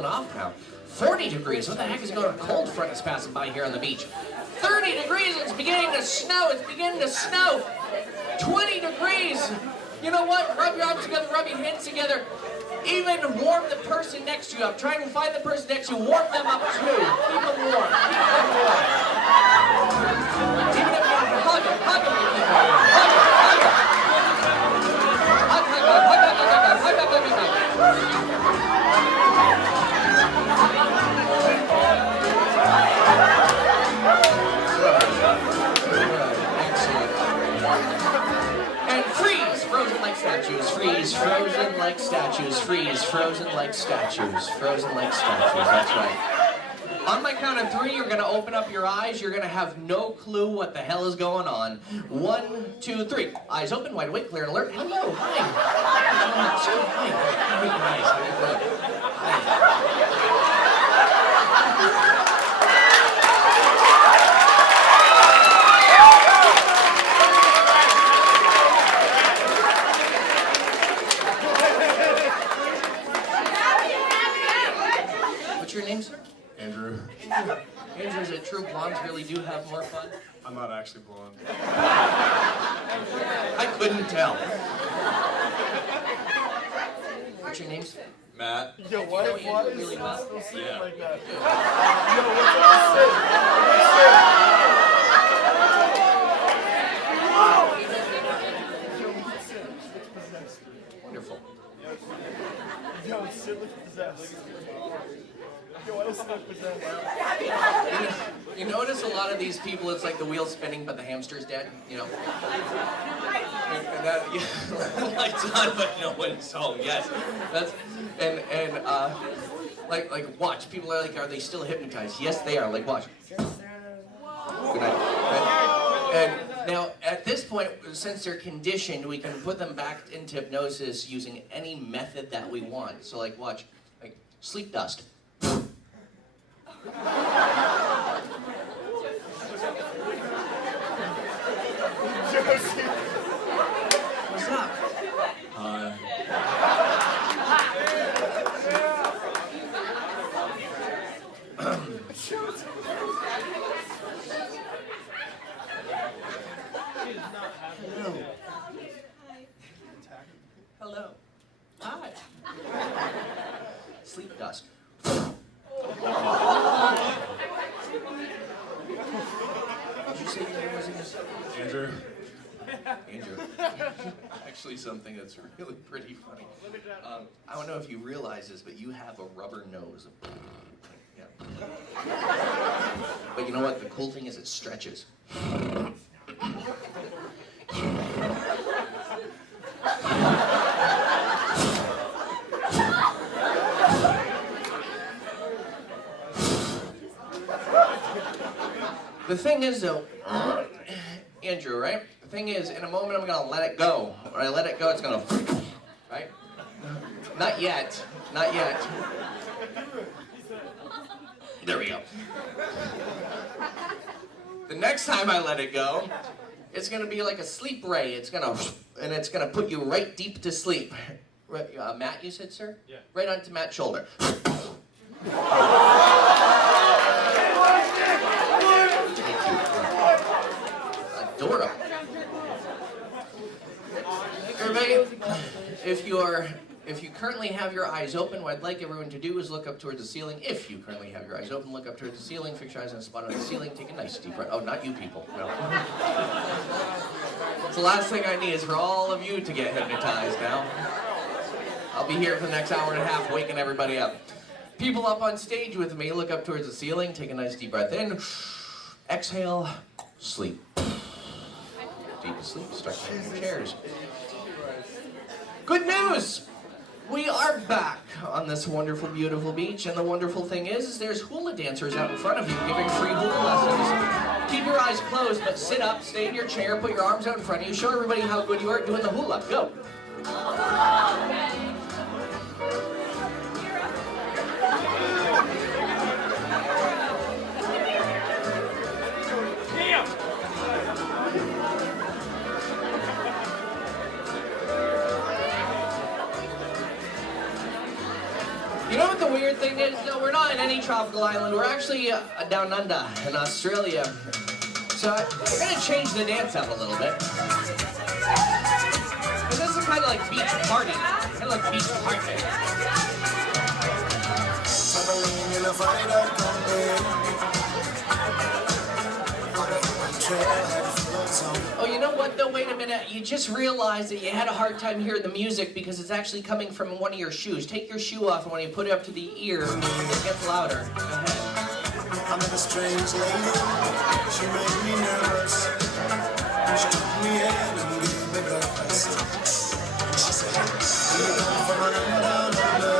cooling off now. 40 degrees. What the heck is going on? A cold front is passing by here on the beach. 30 degrees. It's beginning to snow. It's beginning to snow. 20 degrees. You know what? Rub your arms together. Rub your hands together. Even warm the person next to you up. Try and find the person next to you. Warm them up too. Keep them warm. Keep them warm. Even if you have to hug them. Hug them. Hug them. Hug them. Hug, hug, hug, hug, hug, hug, hug, hug, hug, hug, hug. And freeze, frozen like statues. Freeze, frozen like statues. Freeze, frozen like statues. Frozen like statues. That's right. On my count of 3, you're going to open up your eyes. You're going to have no clue what the hell is going on. 1, 2, 3. Eyes open, wide awake, clear and alert. Hello, hi. Hi. Very nice. Very good. Hi. What's your name, sir? Andrew. Andrew, is it true blondes really do have more fun? I'm not actually blonde. I couldn't tell. What's your name, sir? Matt. Yo, why You know is Andrew really well? still sitting Yeah. like that? Yo, what's up? Wonderful. Yo, Sid looks possessed. Yo, why does Sid look possessed? You notice a lot of these people, it's like the wheel's spinning, but the hamster's dead, you know? And that, yeah, lights on, but no one's home, yes. That's, like, watch. People are like, are they still hypnotized? Yes, they are. Like, watch. Good night. And now, at this point, since they're conditioned, we can put them back into hypnosis using any method that we want. So, like, watch. Like, sleep dust. What's up? Hello. Hi. Sleep dust. Did you say your name was in this? Andrew. Andrew. Actually, something that's really pretty funny. I don't know if you realize this, but you have a rubber nose. Yeah. But you know what? The cool thing is it stretches. The thing is, though, Andrew, right? The thing is, in a moment, I'm gonna let it go. When I let it go, it's gonna, right? Not yet. Not yet. There we go. The next time I let it go, it's gonna be like a sleep ray. It's gonna put you right deep to sleep. Right, Matt, you said, sir? Yeah. Right onto Matt's shoulder. Adorable. Everybody, if you currently have your eyes open, what I'd like everyone to do is look up towards the ceiling. If you currently have your eyes open, look up towards the ceiling, fix your eyes on a spot on the ceiling, take a nice deep breath. Oh, not you people. No. It's the last thing I need is for all of you to get hypnotized now. I'll be here for the next hour and a half, waking everybody up. People up on stage with me, look up towards the ceiling, take a nice deep breath in, exhale, sleep. Deep asleep, start taking your chairs. Good news! We are back on this wonderful, beautiful beach, and the wonderful thing is there's hula dancers out in front of you giving free hula lessons. Keep your eyes closed, but sit up, stay in your chair, put your arms out in front of you, show everybody how good you are doing the hula. Go! You know what the weird thing is, no, we're not in any tropical island. We're actually down under in Australia. So we're gonna change the dance up a little bit. Because this is kind of like beach party. Kind of like beach party. Oh, you know what though? Wait a minute. You just realized that you had a hard time hearing the music because it's actually coming from one of your shoes. Take your shoe off, and when you put it up to the ear, it gets louder. Go ahead. I met a strange lady, she made me nervous. She took me in and gave me breakfast. She said, "You come from an down under."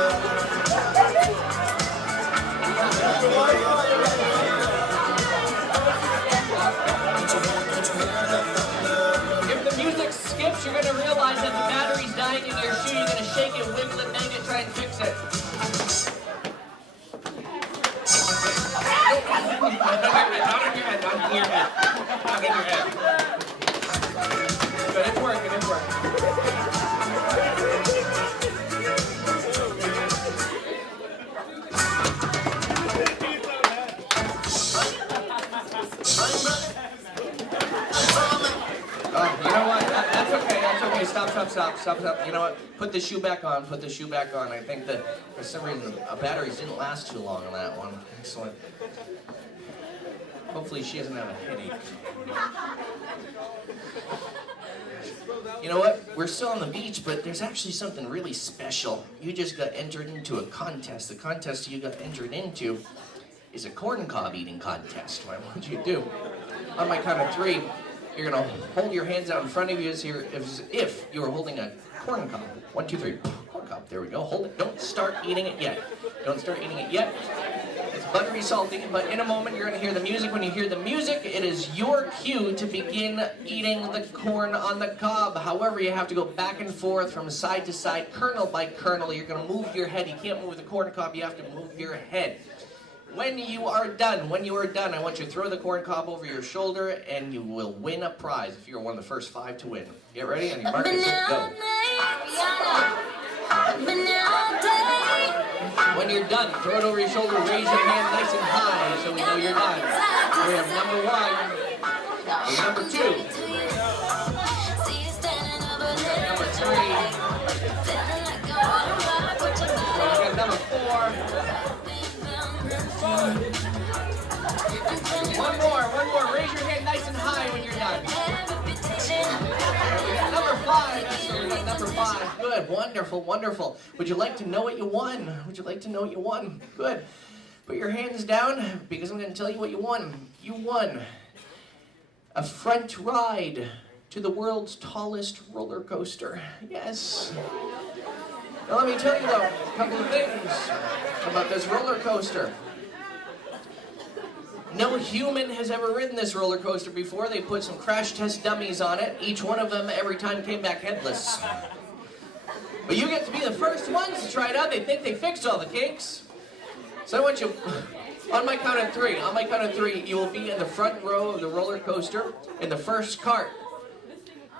If the music skips, you're going to realize that the battery's dying in your shoe. You're going to shake it, wiggle it, bang it, try and fix it. Not in your head, not in your head. Not in your head. But it's working, it's working. Oh, you know what? That's okay, that's okay. Stop. You know what? Put the shoe back on, put the shoe back on. I think that for some reason the batteries didn't last too long on that one. Excellent. Hopefully she doesn't have a headache. You know what? We're still on the beach, but there's actually something really special. You just got entered into a contest. The contest you got entered into is a corn cob eating contest. What I want you to do, on my count of 3, you're gonna hold your hands out in front of you as if you were holding a corn cob. 1, 2, 3. Corn cob. There we go. Hold it. Don't start eating it yet. Don't start eating it yet. It's buttery salty, but in a moment you're going to hear the music. When you hear the music, it is your cue to begin eating the corn on the cob. However, you have to go back and forth from side to side, kernel by kernel. You're going to move your head. You can't move the corn cob. You have to move your head. When you are done, I want you to throw the corn cob over your shoulder, and you will win a prize if you're one of the first 5 to win. Get ready? On your mark, set, go. When you're done, throw it over your shoulder, raise your hand nice and high so we know you're done. We have number 1, and number 2. We got number 3. We got number 4. One more. Raise your hand nice and high when you're done. We got number 5. Excellent. We got number 5. Good. Wonderful. Would you like to know what you won? Good. Put your hands down because I'm going to tell you what you won. You won a front ride to the world's tallest roller coaster. Yes. Now let me tell you though, a couple of things about this roller coaster. No human has ever ridden this roller coaster before. They put some crash test dummies on it. Each one of them, every time, came back headless. But you get to be the first ones to try it out. They think they fixed all the kinks. So I want you, on my count of 3, you will be in the front row of the roller coaster in the first cart.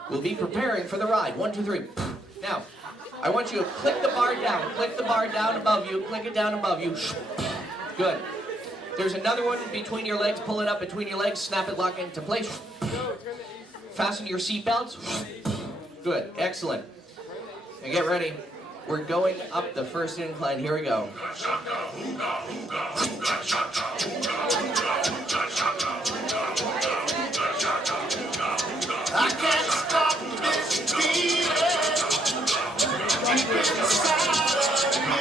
We'll be preparing for the ride. 1, 2, 3. Now, I want you to click the bar down. Click the bar down above you. Click it down above you. Good. There's another one between your legs. Pull it up between your legs. Snap it, lock it into place. Fasten your seatbelts. Good. Excellent. Now get ready. We're going up the first incline. Here we go. I can't stop this feeling deep inside of me.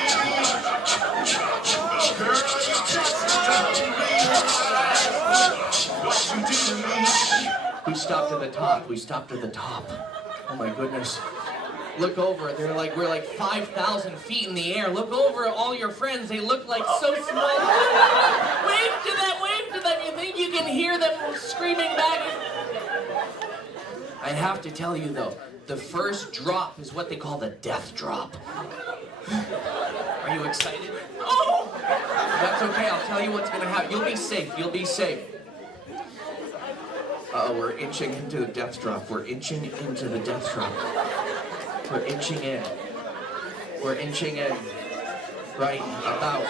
Girl, you just don't realize what you do to me. We stopped at the top. Oh my goodness. Look over. We're like 5,000 feet in the air. Look over at all your friends. They look like so small. Wave to them. You think you can hear them screaming back? I have to tell you though, the first drop is what they call the death drop. Are you excited? Oh! That's okay. I'll tell you what's going to happen. You'll be safe. Uh-oh, we're inching into the death drop. We're inching in. Right about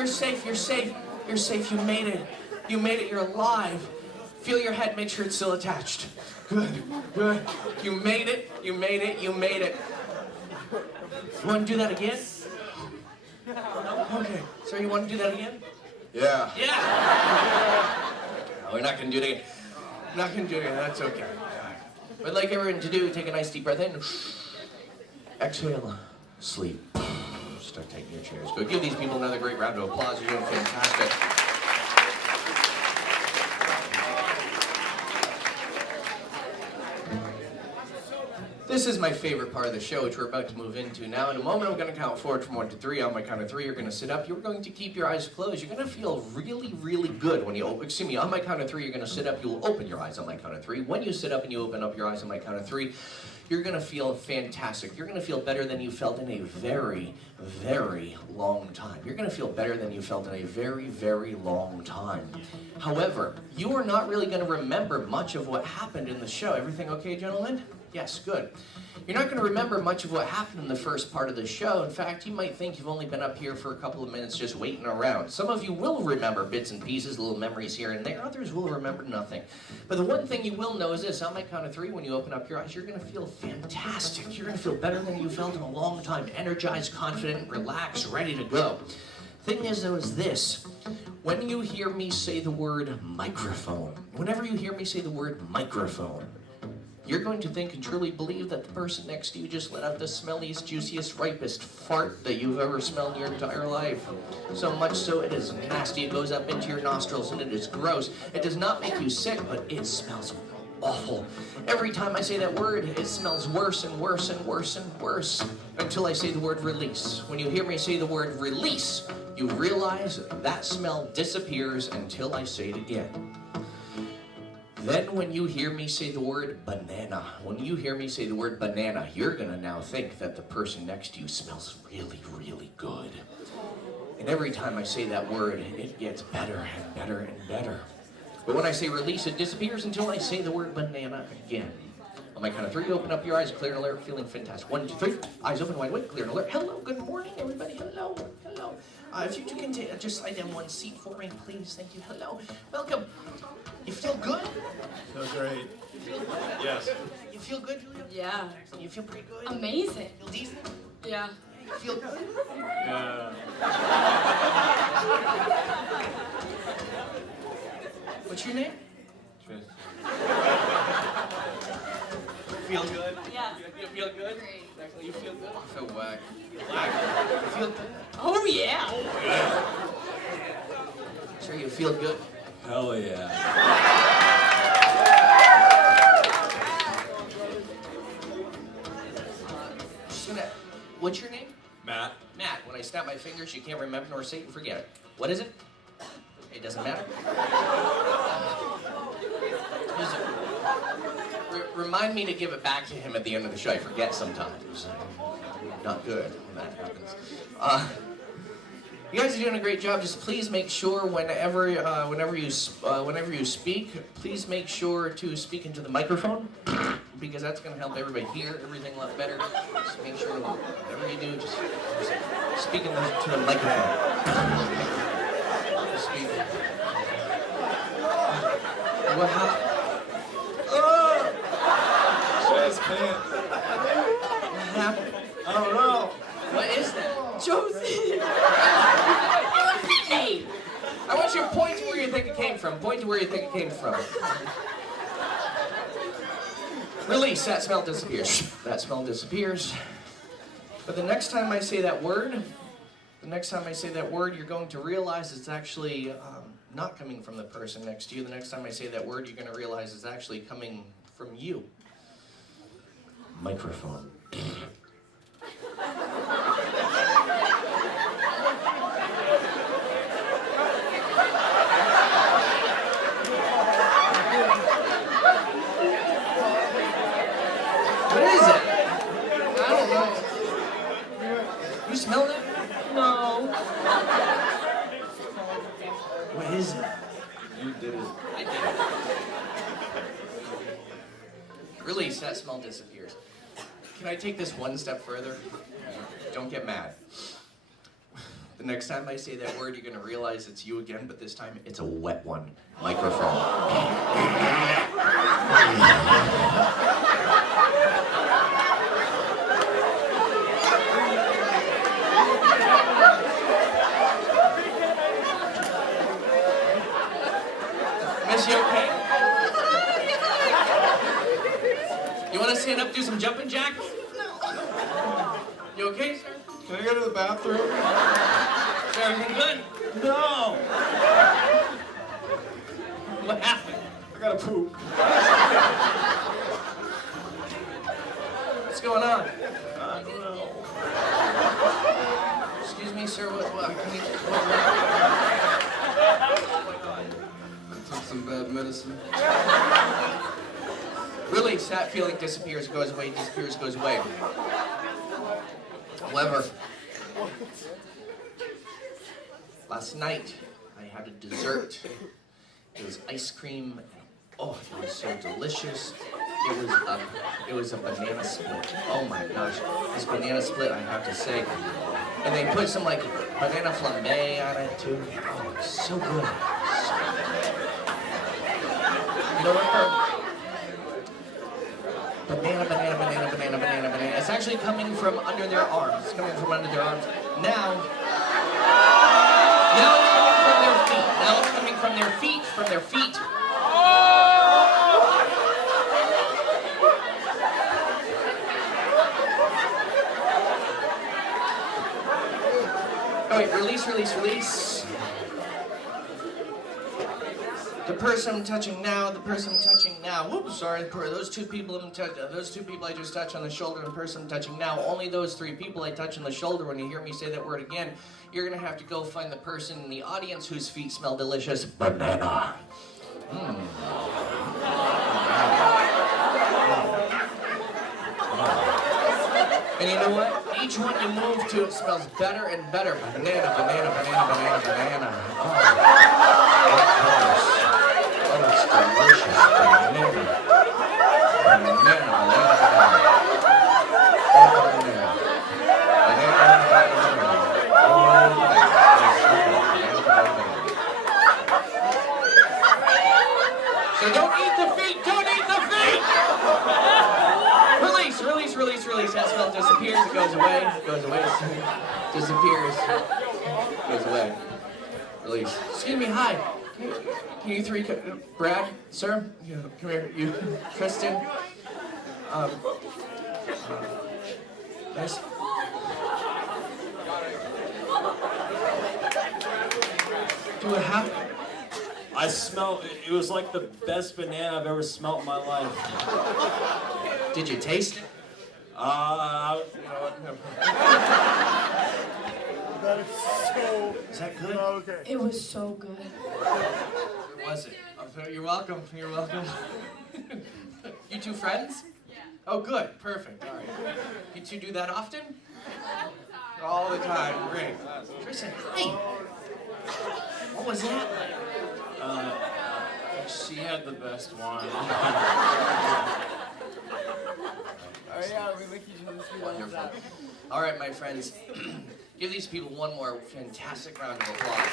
We're safe, you're safe. You're safe, you made it. You made it, you're alive. Feel your head, make sure it's still attached. Good, good. You made it, you made it, you made it. You want to do that again? Okay, so you want to do that again? Yeah. Yeah! No, we're not going to do it again. We're not going to do it again, that's okay. I'd like everyone to take a nice deep breath in. Exhale, sleep. Start taking your chairs. Go give these people another great round of applause. You're doing fantastic. This is my favorite part of the show, which we're about to move into now. In a moment, I'm going to count forward from 1 to 3. On my count of 3, you're going to sit up. You're going to keep your eyes closed. You're going to feel really, really good when you open. Excuse me. On my count of 3, you're going to sit up. You'll open your eyes on my count of 3. When you sit up and you open up your eyes on my count of 3, you're going to feel fantastic. You're going to feel better than you felt in a very, very long time. You're going to feel better than you felt in a very, very long time. However, you are not really going to remember much of what happened in the show. Everything okay, gentlemen? Yes, good. You're not going to remember much of what happened in the first part of the show. In fact, you might think you've only been up here for a couple of minutes just waiting around. Some of you will remember bits and pieces, little memories here and there. Others will remember nothing. But the one thing you will know is this. On my count of 3, when you open up your eyes, you're going to feel fantastic. You're going to feel better than you felt in a long time. Energized, confident, relaxed, ready to go. Thing is, though, is this. When you hear me say the word microphone, whenever you hear me say the word microphone, you're going to think and truly believe that the person next to you just let out the smelliest, juiciest, ripest fart that you've ever smelled in your entire life. So much so it is nasty. It goes up into your nostrils and it is gross. It does not make you sick, but it smells awful. Every time I say that word, it smells worse and worse and worse and worse until I say the word release. When you hear me say the word release, you realize that smell disappears until I say it again. Then when you hear me say the word banana, you're going to now think that the person next to you smells really, really good. And every time I say that word, it gets better and better and better. But when I say release, it disappears until I say the word banana again. On my count of 3, open up your eyes, clear and alert, feeling fantastic. 1, 2, 3, eyes open wide awake, clear and alert. Hello, good morning, everybody. Hello, hello. If you two can just slide down one seat for me, please. Thank you. Hello, welcome. You feel good? Feels great. You feel good? Yes. You feel good, Julia? Yeah. You feel pretty good? Amazing. Feel decent? Yeah. You feel good? Yeah. What's your name? Tristan. Feel good? Yeah. You feel good? Great. Exactly. You feel good? I feel whack. Whack. You feel good? Oh yeah. Sure you feel good? Hell yeah. What's your name? Matt. Matt. When I snap my fingers, you can't remember nor say it, forget it. What is it? It doesn't matter. Remind me to give it back to him at the end of the show. I forget sometimes. Not good when that happens. You guys are doing a great job. Just please make sure whenever you speak, please make sure to speak into the microphone, because that's going to help everybody hear everything a lot better. Just make sure whatever you do, just speak to the microphone. Just speak. What happened? Chest pants. What happened? I don't know. What is that? Josie. I want you to point to where you think it came from. Point to where you think it came from. Release. That smell disappears. That smell disappears. But the next time I say that word, you're going to realize it's actually not coming from the person next to you. The next time I say that word, you're going to realize it's actually coming from you. Microphone. What is it? I don't know. You smelled it? No. What is it? You did it. I did it. Release. That smell disappears. Can I take this one step further? Don't get mad. The next time I say that word, you're gonna realize it's you again, but this time it's a wet one. Microphone. Miss, you okay? You wanna stand up, do some jumping jacks? You okay, sir? Can I go to the bathroom? Is everything good? No! What happened? I gotta poop. What's going on? I don't know. Excuse me, sir, what can you... I took some bad medicine. Release, that feeling disappears, goes away, disappears, goes away. However, last night I had a dessert. It was ice cream. Oh, it was so delicious. It was a banana split. Oh my gosh, this banana split, I have to say. And they put some like banana flambe on it too. Oh, it's so good. You know what though? Banana. It's actually coming from under their arms. It's coming from under their arms. Now it's coming from their feet. From their feet. Oh wait, release. The person I'm touching now, whoops, sorry, those two people I just touched on the shoulder, and the person I'm touching now, only those three people I touch on the shoulder. When you hear me say that word again, you're gonna have to go find the person in the audience whose feet smell delicious. Banana. And you know what? Each one you move to, it smells better and better. Banana. Oh, it's delicious. So don't eat the feet! Release. That smell disappears, it goes away, disappears, goes away. Release. Excuse me, hi. Can you three, Brad, sir, come here, you, Kristen, nice. Do what happened? I smelled, it was like the best banana I've ever smelled in my life. Did you taste it? You know what? That is so... Is that good? Okay. It was so good. Or was it? Oh, you're welcome. You two friends? Yeah. Oh, good. Perfect. All right. You two do that often? All the time. Great. Kristen, hi. What was that? She had the best one. Oh yeah, we make each other's feet Wonderful. that. All right, my friends. Give these people one more fantastic round of applause.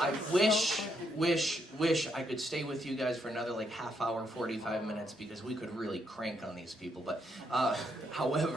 I wish I could stay with you guys for another like half hour, 45 minutes, because we could really crank on these people. But however,